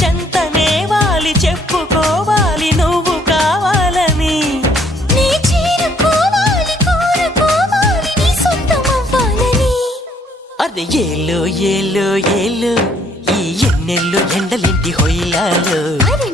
చెంతనే వాలి చెప్పుకోవాలి నువ్వు కావాలని. నీ చేరుకోవాలి కోరుకోవాలి నీ సొంతమవ్వాలని. అరే ఏలో ఏలో ఏలో ఈ ఎన్నెల్లో ఎండలింటి హొయిలాలో. అరే